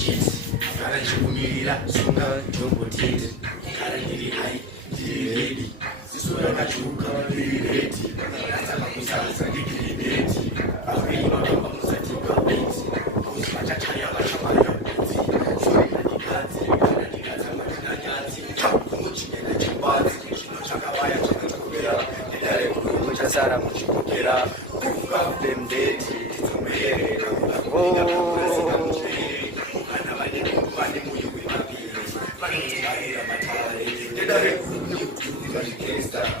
chiti akachikumira sunga tombotete karangiri hai diredi sisura kachuka diredi nataka kusaza digiribeti avei vakamba musati kabeti kuzi vachachaya vachamaya kuti sori nadikadzi kana ndikadzama ndinanyadzi kumuchingena chimbazi chino chakavaya chakatakuvera nedare kurumu chasara muchikokera kuvuka pemdeti tizomereka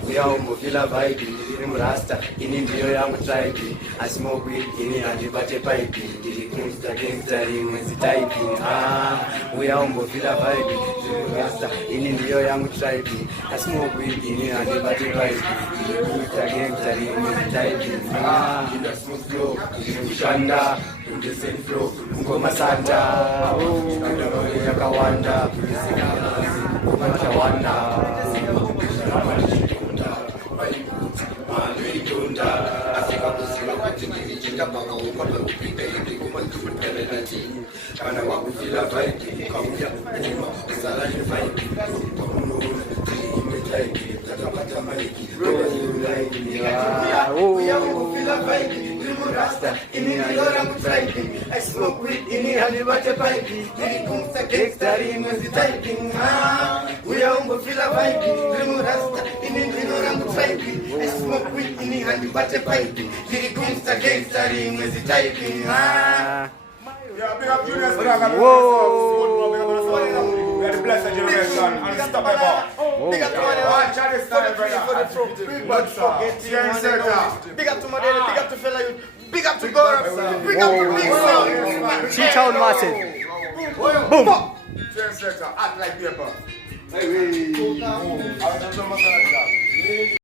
Uyaombofila vibe ndiri murasta ini ndiyo yangu tribe asimoku ini handibate pipe ndiri gangsta rimwe zitaipi uyaombofila vibe ndiri murasta ini ndiyo yangu tribe asimoku ini handibate pipe ndiri gangsta rimwe zitaipi ina smooth flow ndiri kushanda ndiri flow ngoma santa yakawanda kumachawanda kana wakufila vibe kauya salani vibe takapata maiki wakufila vibe rasta ini ndora mutaipi I smoke weed ini halibate pipe nilikumsa gangsta rimwe typing uyaombofila vibe rasta ini ndora mutaipi I smoke weed ini halibate pipe nilikumsa gangsta rimwe typing Yeah, big up Julius Braga. Whoa! We are the blessed generation. Unstoppable. Big up to my Charlie Style, brother. Big bad sir. Big up to MADEDE, big up to Fella Youth, big up to God, big up to Big Sound. T-Town massive. Boom. Trendsetter, act like paper. Hey.